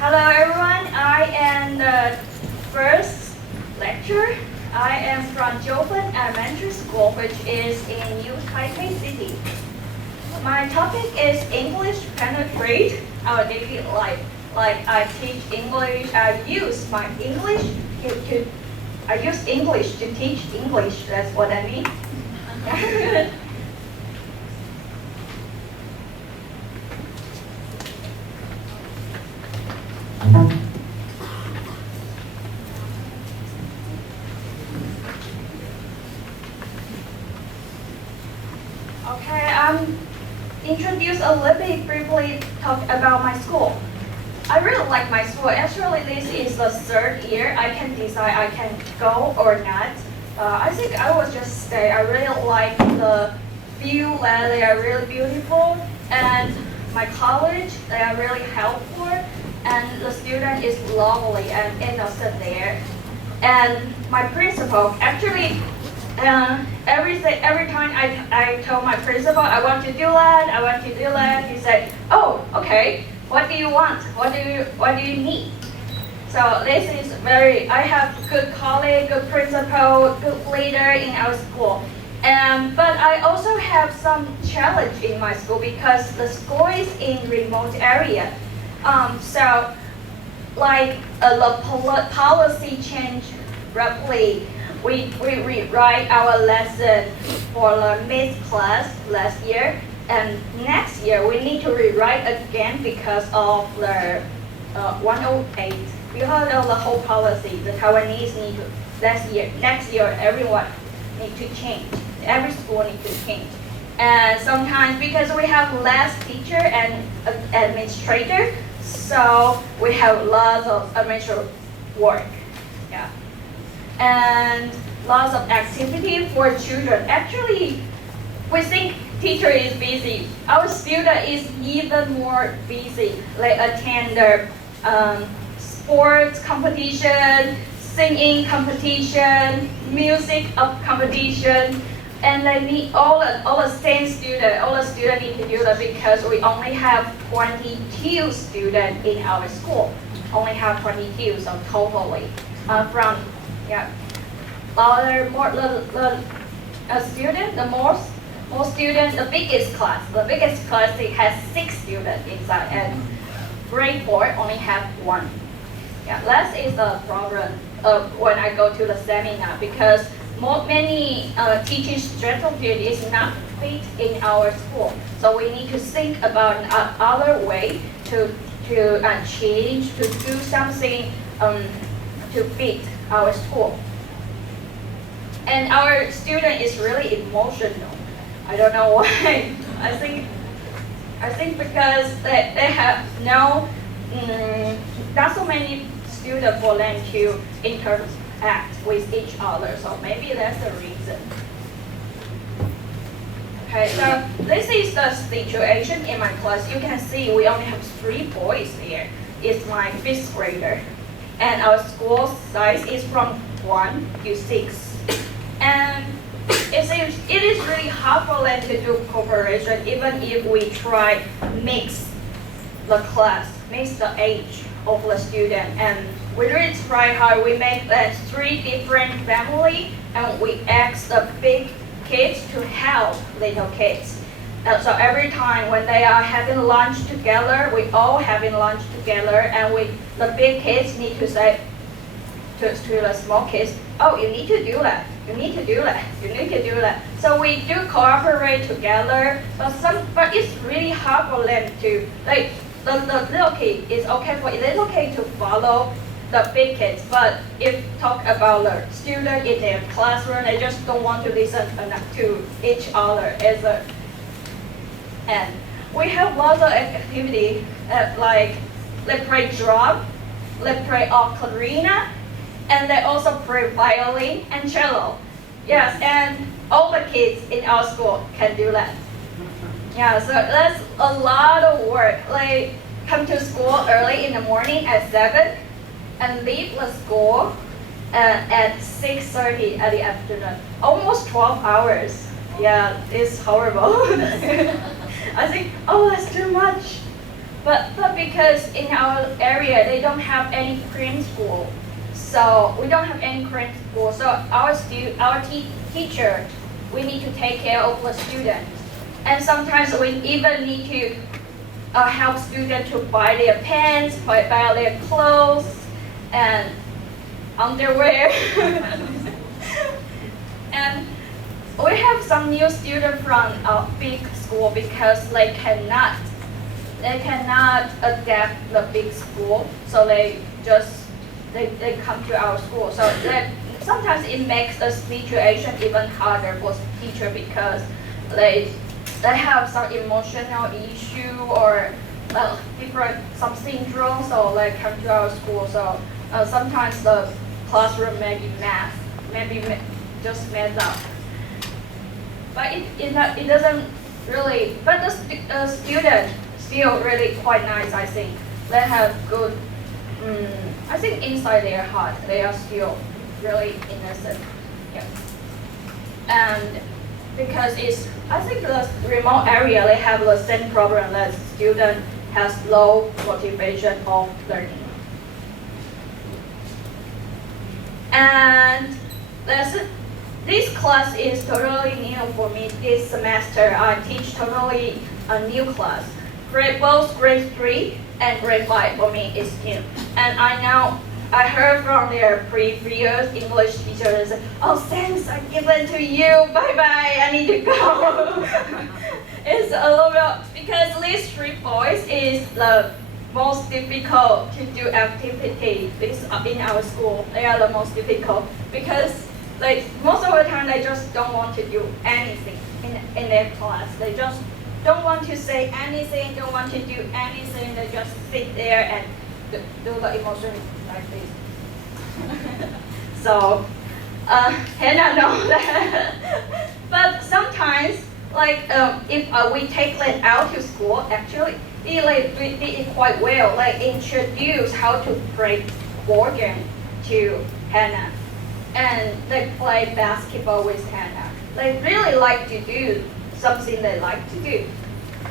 Hello everyone, I am the first lecturer. I am from九份Elementary School, which is in New Taipei City. My topic is English penetrate our daily life. Like I teach English, I use English to teach English, that's what I mean. Okay, introduce a little bit briefly talk about my school. I really like my school. Actually, this is the third year. I can decide I can go or not. I think I will just stay. I really like the view that they are really beautiful, and my college, they are really helpful, and the student is lovely and innocent there. And my principal, actually, every time I told my principal I want to do that, he said, "Oh, okay. What do you want? What do you need?" So this is I have good colleague, good principal, good leader in our school. But I also have some challenge in my school because the school is in remote area. So like the policy change roughly. We rewrite our lesson for the mixed class last year, and next year we need to rewrite again because of the 108. You heard of the whole policy. The Taiwanese need to next year everyone need to change. Every school needs to change. And sometimes because we have less teacher and administrator, so we have lots of administrative work. Yeah. And lots of activity for children. Actually, we think teacher is busy. Our student is even more busy. They attend the sports competition, singing competition, music competition, and they need all the same student. All the students need to do that because we only have 22 students in our school. Only have 22, so totally the biggest class. The biggest class it has 6 students inside, and grade 4 only have 1. Yeah, that is the problem when I go to the seminar because many teaching strategy is not fit in our school. So we need to think about other way to change, to do something to fit our school. And our student is really emotional. I don't know why. I think because they have not so many students for them to interact with each other. So maybe that's the reason. Okay, so this is the situation in my class. You can see we only have 3 boys here. It's my 5th grader. And our school size is from 1 to 6. And it is really hard for them to do cooperation even if we try mix the class, mix the age of the student. And we really try hard. We make that 3 different family and we ask the big kids to help little kids. So every time when they are having lunch together, we all having lunch together, and the big kids need to say to the small kids, "Oh, you need to do that. You need to do that. You need to do that." So we do cooperate together, but it's really hard for them to the little kid. It's okay for little kid to follow the big kids, but if talk about the student in their classroom, they just don't want to listen to each other and we have lots of activity like they play drum, they play ocarina, and they also play violin and cello. Yes, and all the kids in our school can do that. Yeah, so that's a lot of work. They come to school early in the morning at 7 and leave the school at 6:30 at the afternoon. Almost 12 hours. Yeah, it's horrible. I think, oh, that's too much. But because in our area they don't have any Korean school, so we don't have any Korean school. So our teacher, we need to take care of the students, and sometimes we even need to help students to buy their pants, buy their clothes, and underwear. And we have some new students from a big school because they cannot adapt the big school, so they come to our school. So sometimes it makes the situation even harder for teacher because they have some emotional issue or some syndrome, so they come to our school. So sometimes the classroom may be just messed up. But it doesn't really. But the student still really quite nice. I think they have good. I think inside their heart they are still really innocent. Yeah. And because I think the remote area they have the same problem that student has low motivation of learning. And this class is totally new for me this semester. I teach totally a new class. Both grade 3 and grade 5 for me is new. And I heard from their previous English teachers, oh, thanks, I give it to you, bye-bye, I need to go. It's a little bit, because these 3 boys is the most difficult to do activity in our school. They are the most difficult because most of the time they just don't want to do anything in their class. They just don't want to say anything, don't want to do anything. They just sit there and do the emotion like this. So, Hannah knows that. But sometimes, if we take them out to school, actually, they did it quite well. Introduce how to play board game to Hannah, and they play basketball with Hannah. They really like to do something they like to do.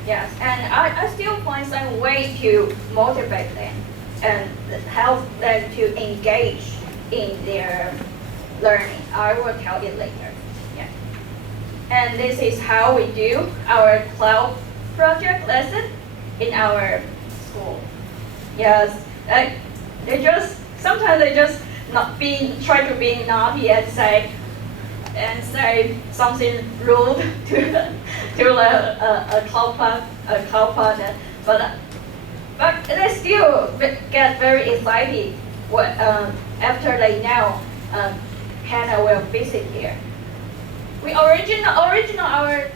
Yes, and I still find some way to motivate them and help them to engage in their learning. I will tell you later. Yeah. And this is how we do our cloud project lesson in our school. Yes, sometimes they just try to be naughty and say something rude to a cloud project, but they still get very excited after they know Hannah will visit here. Original our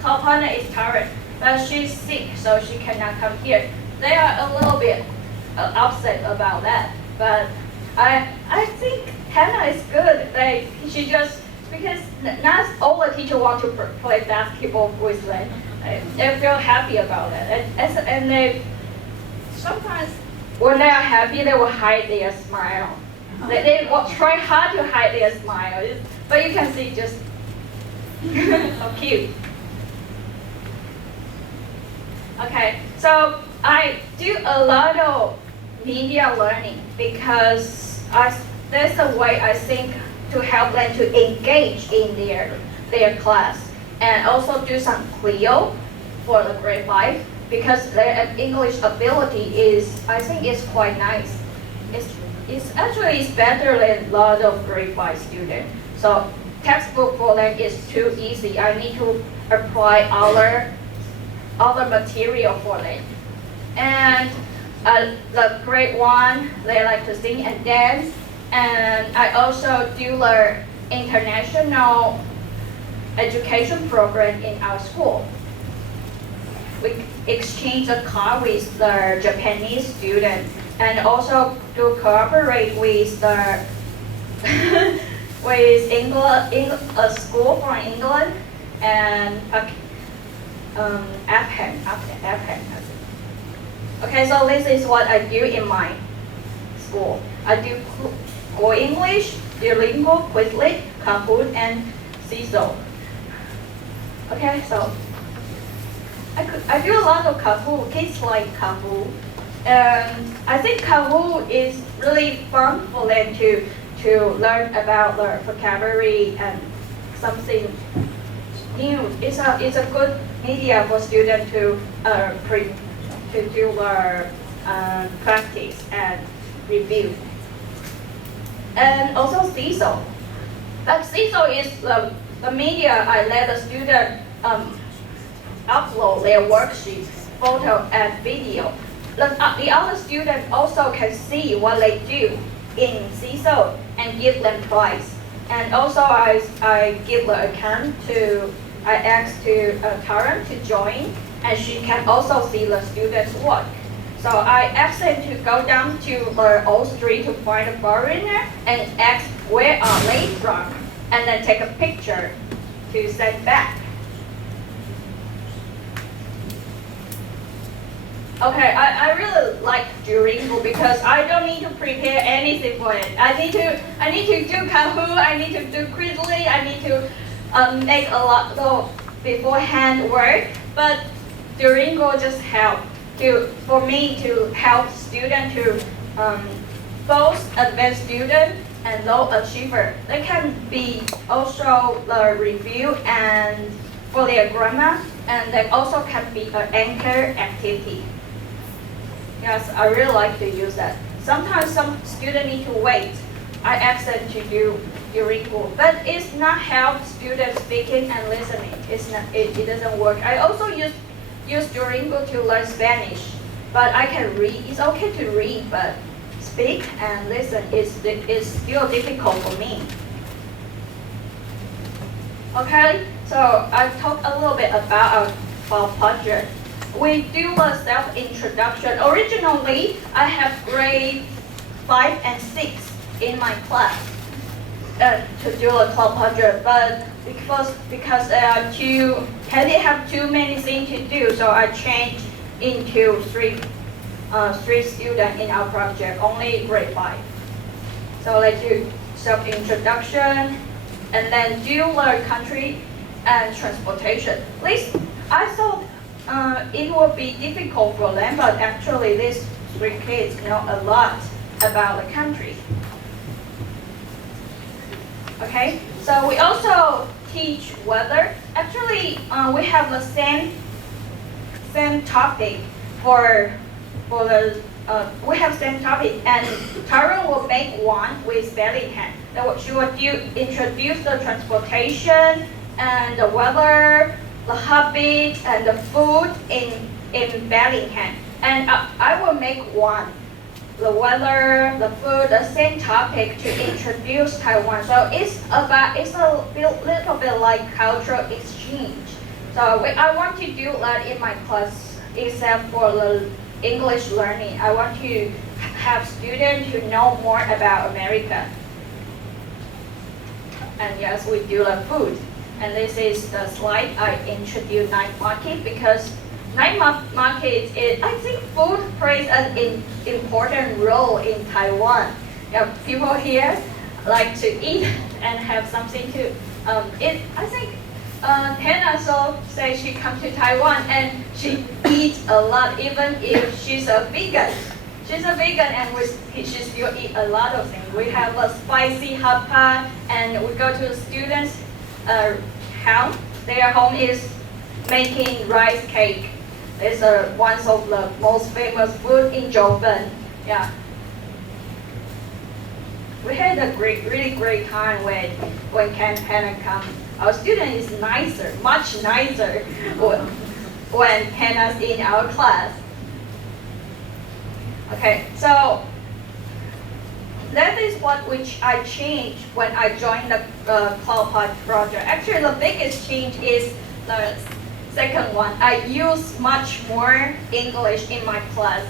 cloud partner is tired, but she's sick, so she cannot come here. They are a little bit upset about that, but I think Hannah is good. She just, because not all the teachers want to play basketball with them. They feel happy about it. And they sometimes, when they are happy, they will hide their smile. They will try hard to hide their smile. But you can see just so cute. Okay, so I do a lot of media learning because that's a way I think to help them to engage in their class, and also do some Clio for the grade 5 because their English ability I think is quite nice. It's actually better than a lot of grade 5 students. So textbook for them is too easy. I need to apply other material for them. And the grade 1, they like to sing and dance. And I also do the international education program in our school. We exchange a card with the Japanese students, and also to cooperate with the with a school from England and Japan. Okay, so this is what I do in my school. I do Go English, Duolingo, Quizlet, Kahoot, and Seesaw. Okay, so I do a lot of Kahoot. Kids like Kahoot. I think Kahoot is really fun for them to learn about the vocabulary and something new. It's a good media for students to do practice and review. And also CISO. But CISO is the media I let the student upload their worksheets, photo, and video. The other students also can see what they do in CISO and give them prize. And also I give the account I asked Karen to join, and she can also see the students' work. So I asked them to go down to the old street to find a foreigner and ask where are they from, and then take a picture to send back. Okay, I really like Duolingo because I don't need to prepare anything for it. I need to do Kahoot, I need to do Quizly, I need to make a lot of beforehand work. But Duolingo just help for me to help students to both advanced student and low achiever. They can be also the review and for their grammar, and they also can be an anchor activity. Yes, I really like to use that. Sometimes some students need to wait. I ask them to do Duolingo, but it's not help students speaking and listening. It doesn't work. I also use Duolingo to learn Spanish, but I can read. It's okay to read, but speak and listen is still difficult for me. Okay, so I talked a little bit about our project. We do a self-introduction. Originally, I have grade 5 and 6 in my class to do a club project, but because Cathy have too many things to do, so I changed into three students in our project, only grade 5. So let's do self-introduction, and then do the country and transportation. At least I thought it would be difficult for them, but actually these 3 kids know a lot about the country. Okay, so we also teach weather. Actually, we have the same topic we have same topic, and Tara will make one with Bellingham. She will introduce the transportation and the weather, the habits, and the food in Bellingham. And I will make one, the weather, the food, the same topic to introduce Taiwan. So it's a little bit like cultural exchange. So I want to do that in my class, except for the English learning. I want to have students who know more about America. And yes, we do the food. And this is the slide I introduced night market, because night market I think food plays an important role in Taiwan. People here like to eat and have something to eat. I think Hannah says she comes to Taiwan and she eats a lot, even if she's a vegan. She's a vegan and she still eat a lot of things. We have a spicy hot pot, and we go to the students' house. Their home is making rice cake. It's one of the most famous food in Jofen. Yeah. We had a really great time when Hannah comes. Our student is nicer, much nicer when Hannah's in our class. Okay, so that is which I changed when I joined the CloudPod project. Actually, the biggest change is the second one. I use much more English in my class,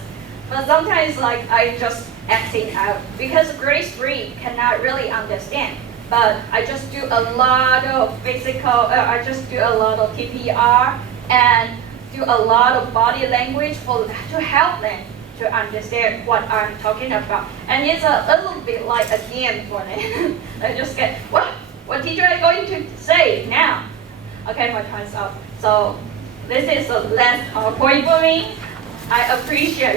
but sometimes I just acting out because grade 3 cannot really understand. But I just do a lot of I just do a lot of TPR and do a lot of body language to help them to understand what I'm talking about. And it's a little bit like a game for them. I just get, what teacher is going to say now? Okay, my time's up. So this is the last PowerPoint for me.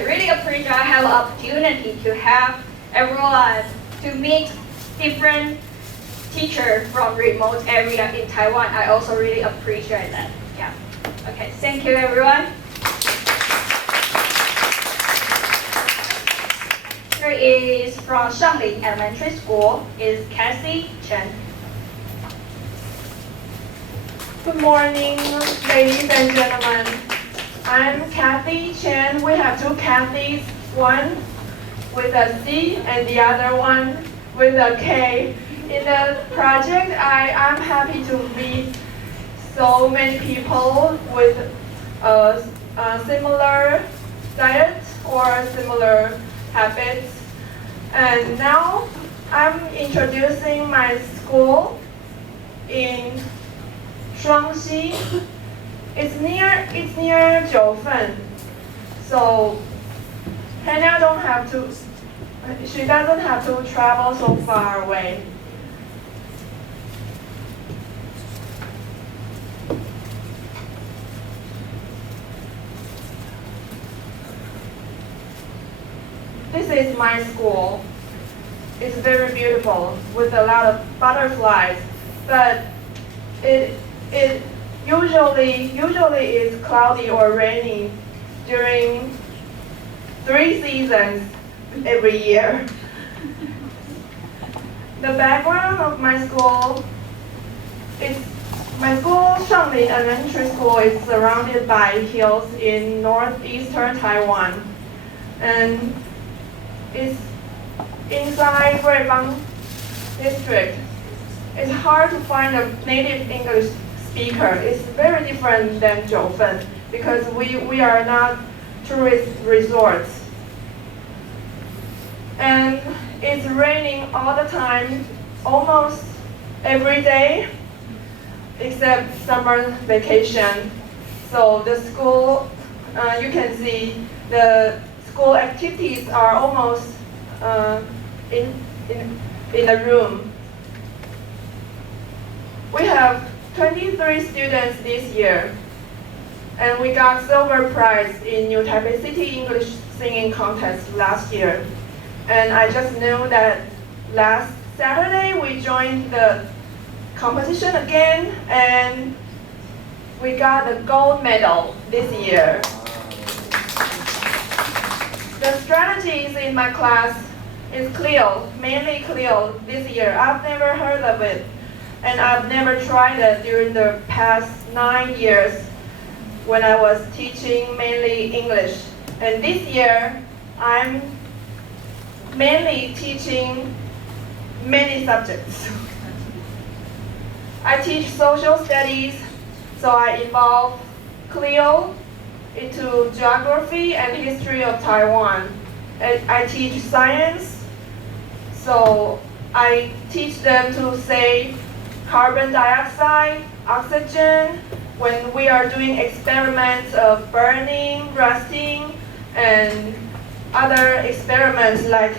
Really appreciate I have an opportunity to have everyone to meet different teachers from remote area in Taiwan. I also really appreciate that. Yeah. Okay, thank you everyone. Here is from Shanling Elementary School is Cathy Chen. Good morning, ladies and gentlemen. I'm Cathy Chen. We have two Cathys, one with a C and the other one with a K. In the project, I'm happy to meet so many people with a similar diet or similar habits. And now I'm introducing my school in Shuangxi. It's near Jiufen, so Hannah she doesn't have to travel so far away. This is my school. It's very beautiful with a lot of butterflies, but it usually is cloudy or rainy during 3 seasons every year. The background of my school is Shanling Elementary School is surrounded by hills in northeastern Taiwan, and it's inside Guibang district. It's hard to find a native English speaker. It's very different than Jiufen because we are not tourist resorts. And it's raining all the time, almost every day, except summer vacation. So the school, you can see the school activities are almost in the room. We have 23 students this year, and we got silver prize in New Taipei City English singing contest last year. And I just know that last Saturday we joined the competition again, and we got the gold medal this year. The strategies in my class is Clio, mainly Clio this year. I've never heard of it, and I've never tried it during the past 9 years when I was teaching mainly English. And this year, I'm mainly teaching many subjects. I teach social studies, so I involve Clio into geography and history of Taiwan. And I teach science, so I teach them to save carbon dioxide, oxygen, when we are doing experiments of burning, rusting, and other experiments like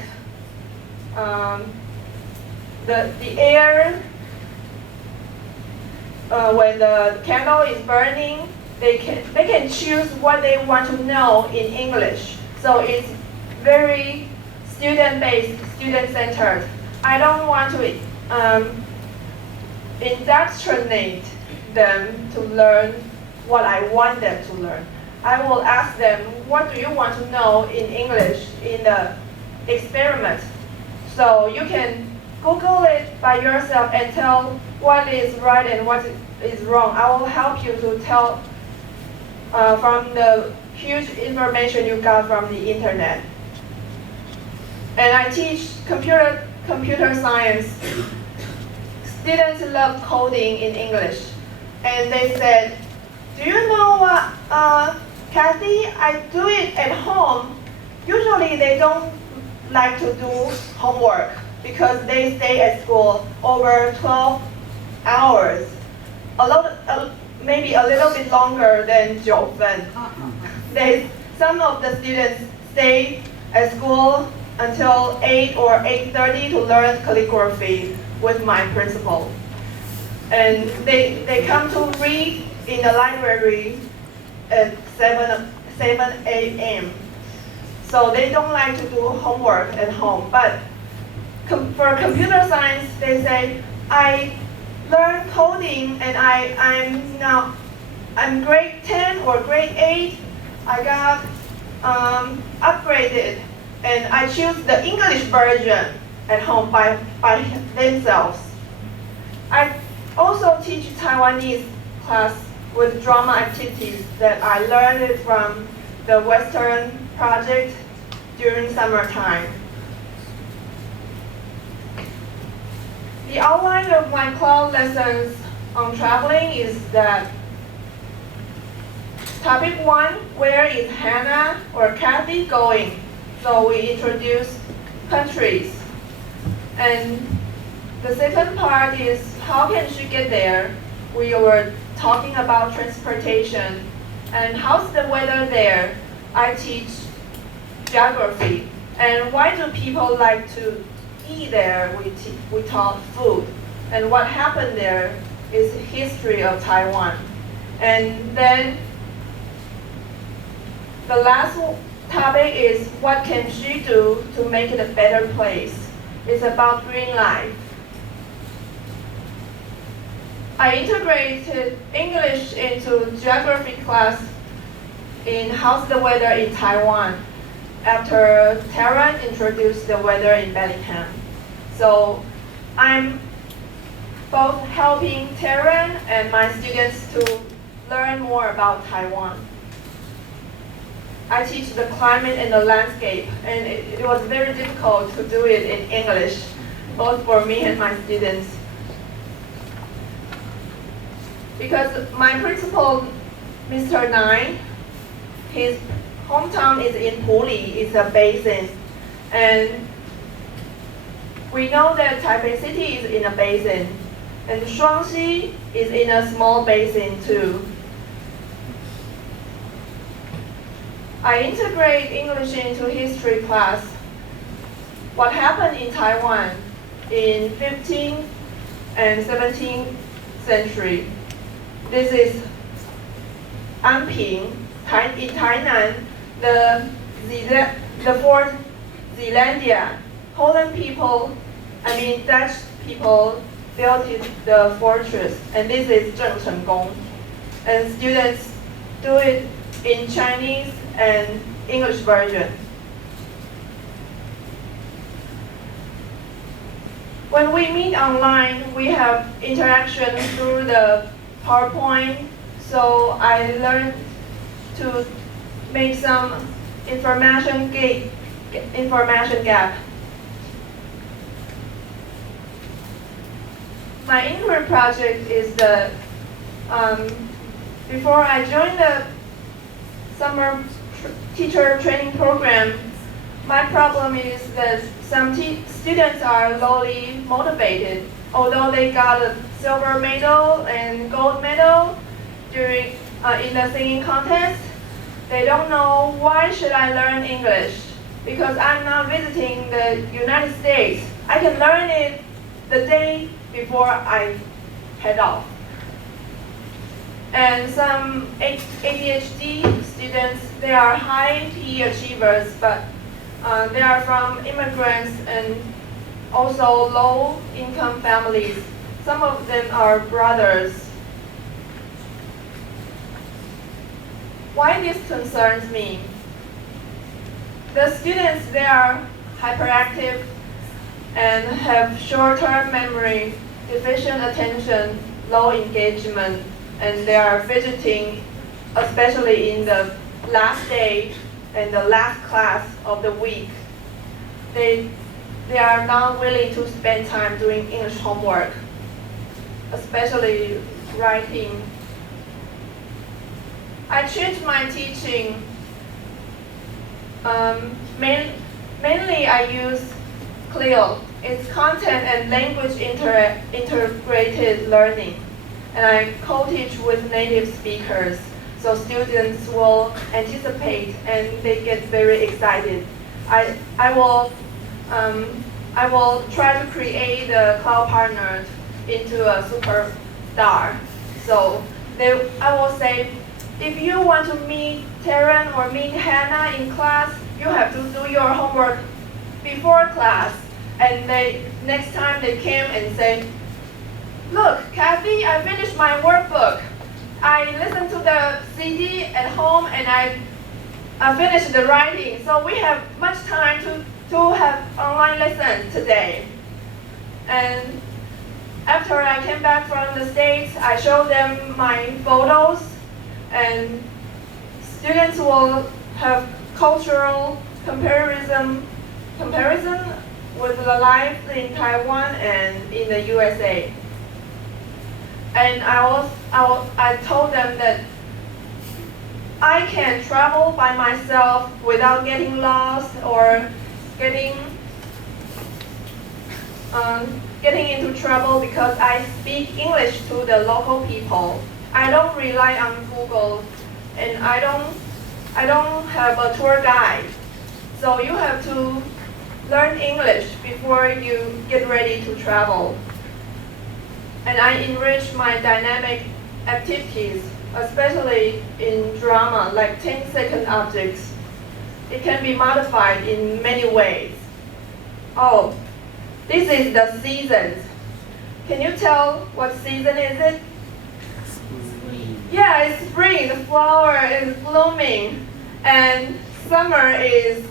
the air, when the candle is burning, they can choose what they want to know in English. So it's very student-based, student-centered. I don't want to indoctrinate them to learn what I want them to learn. I will ask them, what do you want to know in English in the experiment? So you can Google it by yourself and tell what is right and what is wrong. I will help you to tell from the huge information you got from the internet. And I teach computer science. Students love coding in English. And they said, do you know what, Cathy, I do it at home. Usually they don't like to do homework because they stay at school over 12 hours. Maybe a little bit longer than Jiufen. Some of the students stay at school until 8 or 8:30 to learn calligraphy with my principal. And they come to read in the library at 7 a.m. So they don't like to do homework at home. But for computer science, they say, I learned coding and I'm grade 10 or grade 8. I got upgraded and I choose the English version at home by themselves. I also teach Taiwanese class with drama activities that I learned it from the Western project during summertime. The outline of my cloud lessons on traveling is that topic 1, where is Hannah or Cathy going? So we introduce countries. And the second part is how can she get there? We were talking about transportation. And how's the weather there? I teach geography. And why do people like to eat there? We taught food. And what happened there is history of Taiwan. And then the last topic is what can she do to make it a better place? It's about green life. I integrated English into geography class in How's the Weather in Taiwan after Taryn introduced the weather in Bellingham. So I'm both helping Taryn and my students to learn more about Taiwan. I teach the climate and the landscape, and it was very difficult to do it in English, both for me and my students. Because my principal, Mr. Nine, his hometown is in Puli, it's a basin. And we know that Taipei City is in a basin, and Shuangxi is in a small basin too. I integrate English into history class. What happened in Taiwan in 15th and 17th century. This is Anping, in Tainan, the Fort Zealandia. Holland people, Dutch people built the fortress, and this is Zheng Chenggong. And students do it in Chinese and English version. When we meet online, we have interaction through the PowerPoint, so I learned to make some information gap. My inquiry project is the, before I joined the summer teacher training program, my problem is that some students are lowly motivated. Although they got a silver medal and gold medal during in the singing contest, they don't know why should I learn English, because I'm not visiting the United States. I can learn it the day before I head off. And some ADHD students, they are high P achievers, but they are from immigrants and also low-income families. Some of them are brothers. Why this concerns me? The students, they are hyperactive and have short-term memory, deficient attention, low engagement, and they are fidgeting, especially in the last day and the last class of the week. They are not willing to spend time doing English homework, especially writing. I changed my teaching. Mainly I use CLIO. It's content and language integrated learning. And I co-teach with native speakers, so students will anticipate and they get very excited. I will try to create the cloud partner into a superstar. So I will say if you want to meet Taryn or meet Hannah in class, you have to do your homework before class. And next time they came and say, look, Cathy, I finished my workbook. I listened to the CD at home and I finished the writing. So we have much time to have online lessons today. And after I came back from the States, I showed them my photos, and students will have cultural comparison with the life in Taiwan and in the USA. And I told them that I can travel by myself without getting lost or getting into trouble because I speak English to the local people. I don't rely on Google, and I don't have a tour guide. So you have to learn English before you get ready to travel. And I enrich my dynamic activities, especially in drama, like 10-second objects. It can be modified in many ways. Oh, this is the seasons. Can you tell what season is it? Spring. Yeah, it's spring. The flower is blooming. And summer is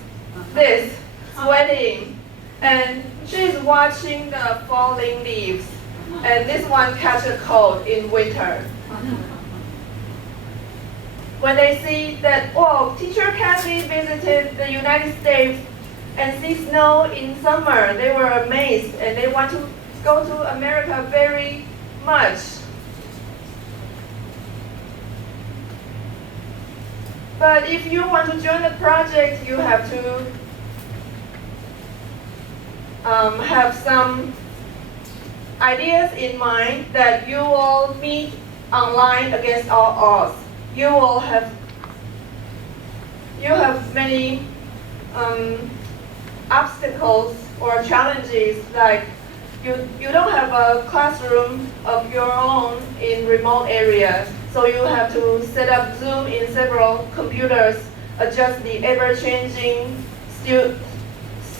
this, sweating. And she's watching the falling leaves. And this one catch a cold in winter. When they see that, oh, teacher Cathy visited the United States and see snow in summer, they were amazed and they want to go to America very much. But if you want to join the project, you have to have some ideas in mind that you will meet online against all odds. You have many obstacles or challenges, like you don't have a classroom of your own in remote areas, so you have to set up Zoom in several computers, adjust the ever-changing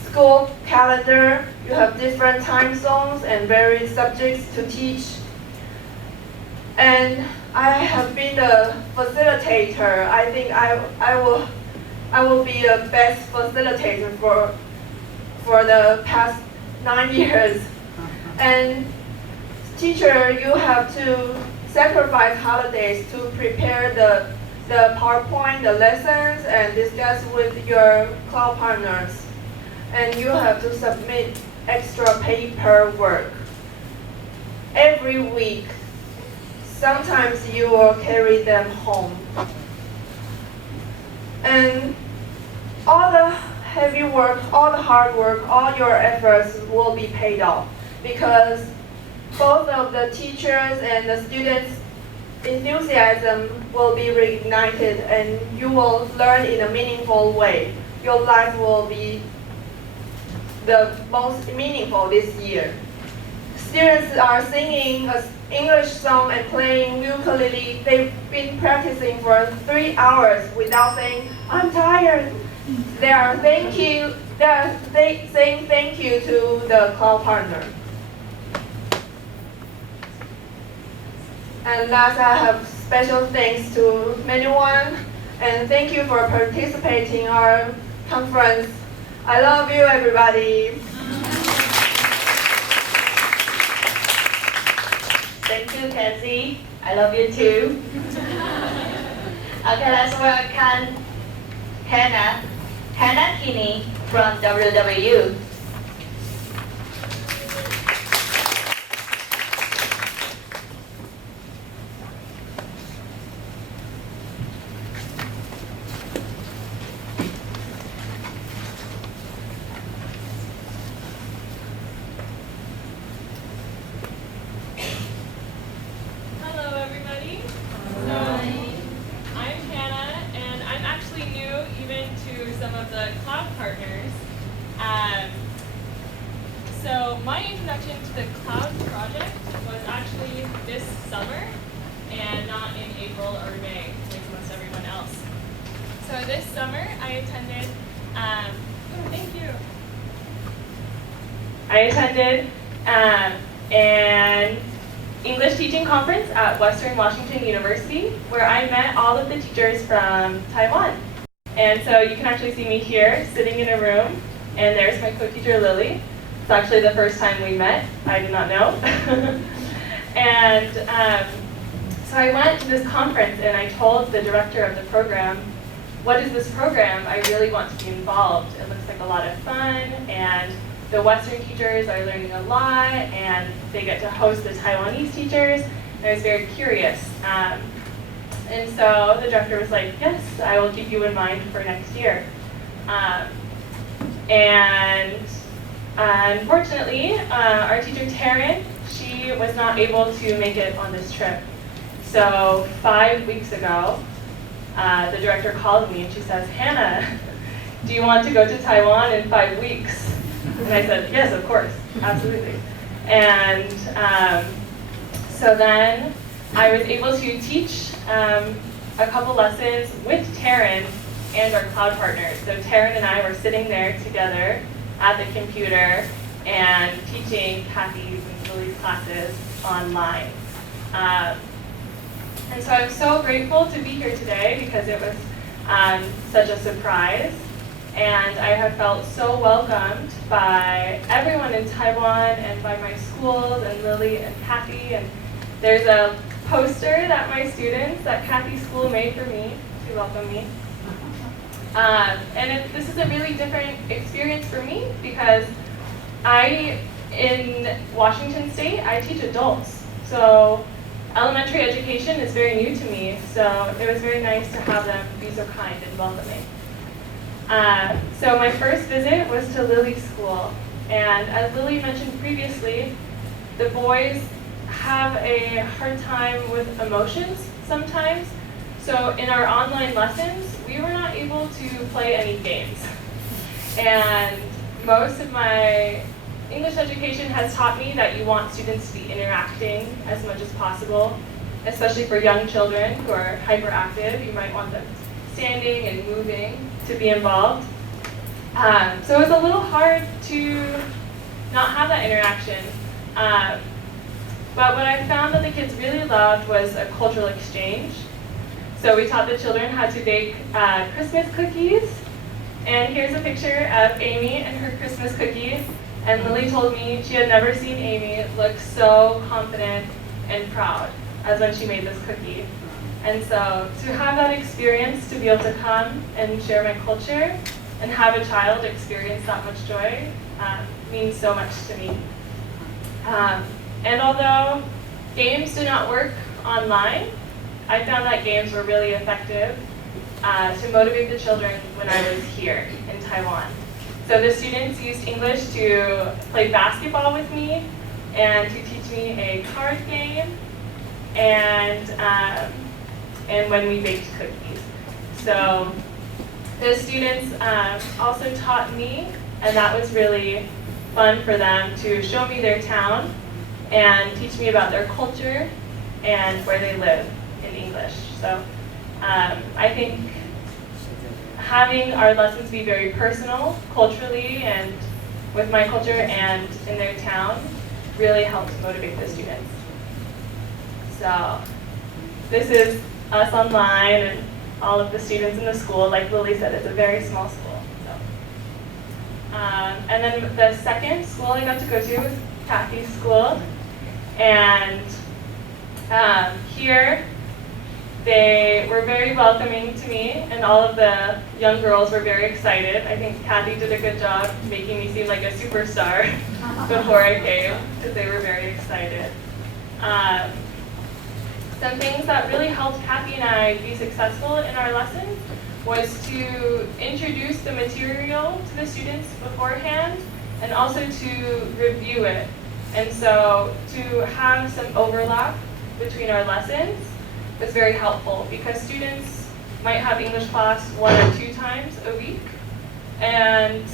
school calendar. You have different time zones and various subjects to teach. And I have been a facilitator. I think I will be the best facilitator for the past 9 years. And teacher, you have to sacrifice holidays to prepare the PowerPoint, the lessons, and discuss with your cloud partners. And you have to submit extra paperwork every week. Sometimes you will carry them home. And all the heavy work, all the hard work, all your efforts will be paid off, because both of the teachers and the students' enthusiasm will be reignited, and you will learn in a meaningful way. Your life will be the most meaningful this year. Students are singing an English song and playing ukulele. They've been practicing for 3 hours without saying, I'm tired. They are saying thank you to the cloud partner. And last, I have special thanks to Manuwan, and thank you for participating in our conference. I love you, everybody. Thank you, Cathy. I love you too. Okay, let's welcome Hannah Kinne from WWU. So my introduction to the cloud project was actually this summer and not in April or May, 6 months everyone else. So this summer I attended, an English teaching conference at Western Washington University, where I met all of the teachers from Taiwan. And so you can actually see me here, sitting in a room, and there's my co-teacher Lily. It's actually the first time we met. I did not know. And so I went to this conference and I told the director of the program, what is this program? I really want to be involved. It looks like a lot of fun, and the Western teachers are learning a lot, and they get to host the Taiwanese teachers. And I was very curious. And so the director was like, yes, I will keep you in mind for next year. And unfortunately, our teacher Taryn, she was not able to make it on this trip. So 5 weeks ago, the director called me and she says, Hannah, do you want to go to Taiwan in 5 weeks? And I said, yes, of course, absolutely. And so then I was able to teach a couple lessons with Taryn and our cloud partners. So Taryn and I were sitting there together at the computer and teaching Cathy's and Lily's classes online. And so I'm so grateful to be here today because it was such a surprise. And I have felt so welcomed by everyone in Taiwan and by my schools and Lily and Cathy. And there's a poster that my students at Cathy's school made for me to welcome me. This is a really different experience for me because in Washington State, I teach adults. So elementary education is very new to me, so it was very nice to have them be so kind and welcoming. So my first visit was to Lily's school, and as Lily mentioned previously, the boys have a hard time with emotions sometimes. So in our online lessons, we were not able to play any games. And most of my English education has taught me that you want students to be interacting as much as possible, especially for young children who are hyperactive. You might want them standing and moving to be involved. So it was a little hard to not have that interaction. But what I found that the kids really loved was a cultural exchange. So we taught the children how to bake Christmas cookies. And here's a picture of Amy and her Christmas cookies. And Lily told me she had never seen Amy look so confident and proud as when she made this cookie. And so to have that experience, to be able to come and share my culture and have a child experience that much joy means so much to me. And although games do not work online, I found that games were really effective to motivate the children when I was here in Taiwan. So the students used English to play basketball with me and to teach me a card game and when we baked cookies. So the students also taught me, and that was really fun for them to show me their town and teach me about their culture and where they live in English. So I think having our lessons be very personal, culturally, and with my culture and in their town really helps motivate the students. So this is us online and all of the students in the school. Like Lily said, it's a very small school. So. And then the second school I got to go to was Cathy's school. And here they were very welcoming to me, and all of the young girls were very excited. I think Cathy did a good job making me seem like a superstar before I came, because they were very excited. Some things that really helped Cathy and I be successful in our lessons was to introduce the material to the students beforehand and also to review it. And so to have some overlap between our lessons was very helpful because students might have English class 1 or 2 times a week, and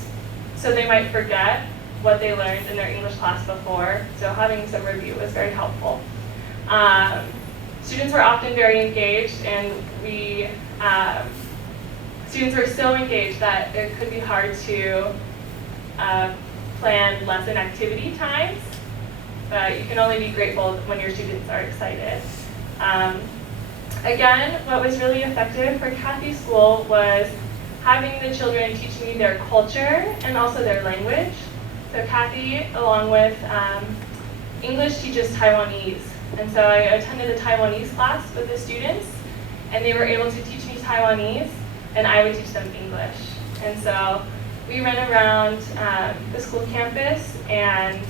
so they might forget what they learned in their English class before. So having some review was very helpful. students were often very engaged, and students were so engaged that it could be hard to plan lesson activity times, but you can only be grateful when your students are excited. Again, what was really effective for Cathy's school was having the children teach me their culture and also their language. So Cathy, along with English, teaches Taiwanese. And so I attended a Taiwanese class with the students, and they were able to teach me Taiwanese, and I would teach them English. And so we ran around the school campus, and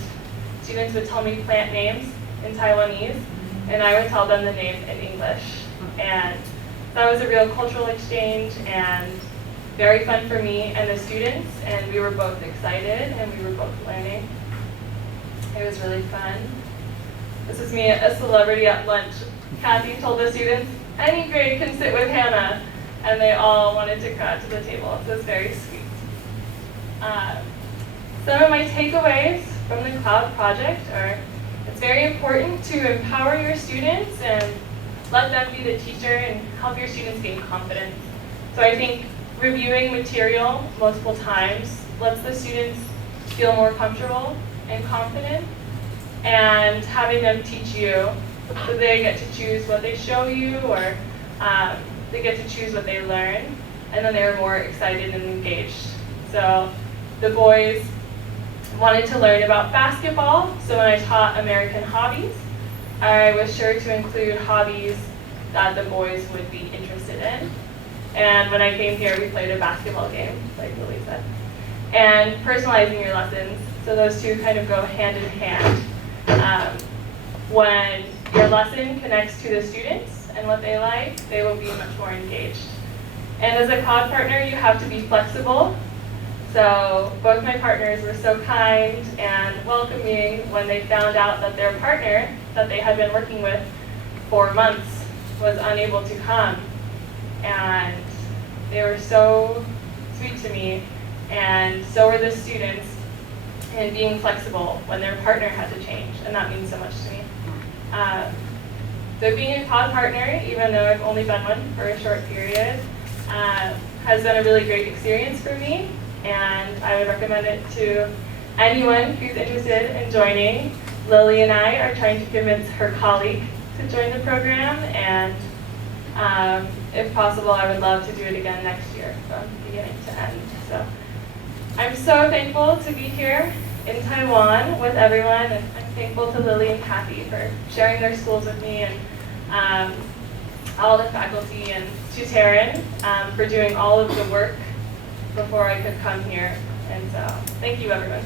students would tell me plant names in Taiwanese, and I would tell them the name in English. And that was a real cultural exchange and very fun for me and the students, and we were both excited and we were both learning. It was really fun. This is me, a celebrity at lunch. Cathy told the students, any grade can sit with Hannah, and they all wanted to crowd to the table, so it's very sweet. Some of my takeaways from the CLOUD project are, it's very important to empower your students and let them be the teacher and help your students gain confidence. So I think reviewing material multiple times lets the students feel more comfortable and confident, and having them teach you, so they get to choose what they show you, or they get to choose what they learn, and then they're more excited and engaged. So the boys wanted to learn about basketball, so when I taught American hobbies, I was sure to include hobbies that the boys would be interested in. And when I came here, we played a basketball game, like Lily said. And personalizing your lessons, so those two kind of go hand in hand. When your lesson connects to the students and what they like, they will be much more engaged. And as a CLOUD partner, you have to be flexible. So both my partners were so kind and welcoming when they found out that their partner that they had been working with for months was unable to come. And they were so sweet to me, and so were the students, in being flexible when their partner had to change, and that means so much to me. So being a CLOUD partner, even though I've only been one for a short period, has been a really great experience for me, and I would recommend it to anyone who's interested in joining. Lily and I are trying to convince her colleague to join the program, and if possible, I would love to do it again next year from beginning to end. So I'm so thankful to be here in Taiwan with everyone, and I'm thankful to Lily and Cathy for sharing their schools with me, and all the faculty, and to Taryn for doing all of the work before I could come here. And so thank you, everyone.